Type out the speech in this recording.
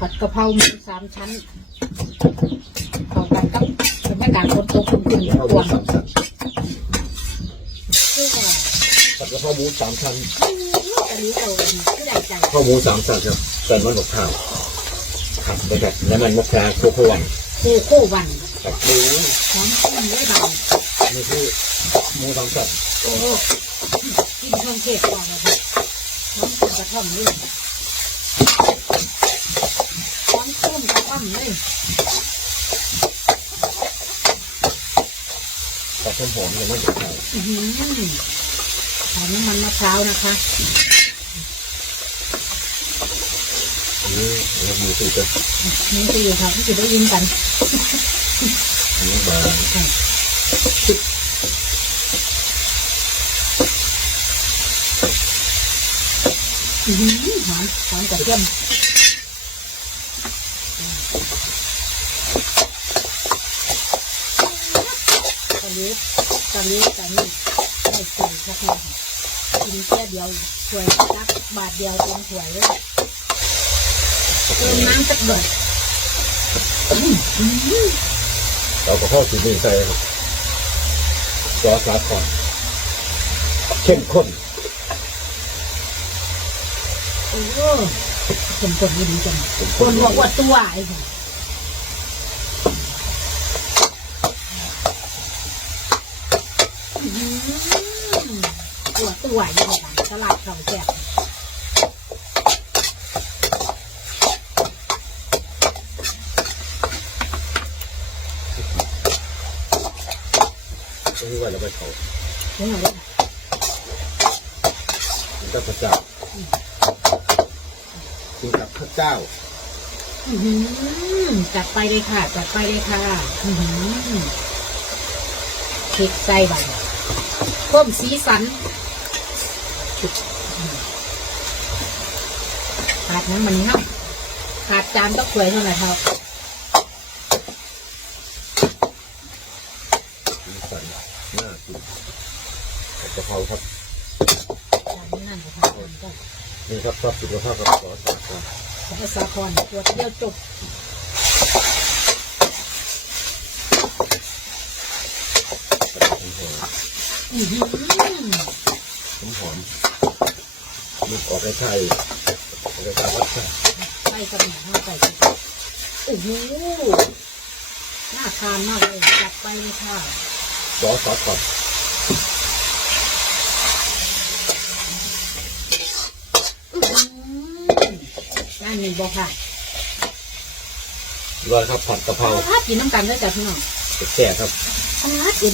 ผัดกะเพราหมูสามชั้นเข้ากันกับบรรยากาศฝนตกคุณคุณข้าวหตมูวงสามชั้นคือว่าผัดกะเพราหมูสามชั้นอันนี้เราคือได้ใจข้าวหมูสามชั้นครับใส่มันกับข้าวครับไปแบบแล้วมันมะพร้าวโคโค่วันคู่คู่วันกับหมูหอมขึ้นไว้เบานี่คือหมูสามชั้นโอ้กินเครื่องเทศก่อนนะครับน้ำกระท่อมเลยน้ำ ส้มกระท่อมเลยกับต้นหอมแล้วมันกับข้าวอื้อหือหอมน้ำมันมะพร้าวนะคะอันนี้เรามีสูตรกันนี่คืออยู่ค่ะที่จะได้ยินกันอันนี้มาอื้อหือหอมหอมกระเทียม ตะลิบตะลิบตะนี่ไม่ใส่สักหน่อยกินแค่เดียวถ้วยตักบาทเดียวเต็มถ้วยเลยเติมน้ำสักหน่อยอื้อหือเราก็เข้าสูตรนี้ใส่ครับซอสสาคอนเข้มข้นโอ้โหคนคนไม่ดีจังคนบอกว่าตัวไอ้ค่ะอื้อหือ ตัวตัวอยู่ในนั้นตลาดเขาแจกก็คือว่าเราไปเขานี่ไงกินกับพระเจ้ากินกับข้าวเจ้า อื้อหือจัดไปเลยค่ะ จัดไปเลยค่ะ อื้อหือพริกใส่ใบ เพิ่มสีสันขาดน้ำมันเนาะขาดจานก็สวยเท่าไหร่ครับสีสันน่ากินผัดกะเพราครับจานนี้นั่นก็ค่ะนี่ครับชอบสุขภาพกับซอสสาคอนแล้วก็สาคอนตัวเดียวจบอื้อ หือหอมหอมมีออกไอ้ไข่ออกไอ้ไข่วัดไข่ใส่กระหน่ำเข้าไปโอ้โหน่าทานมากเลยจัดไปเลยค่ะซอสสาคอนอื้อหือนั่นนี่บอกค่ะด้วยครับผัดกะเพราเอาพัดกินน้ำกันด้วยจ้ะพี่น้องแก่ครับพัดกิน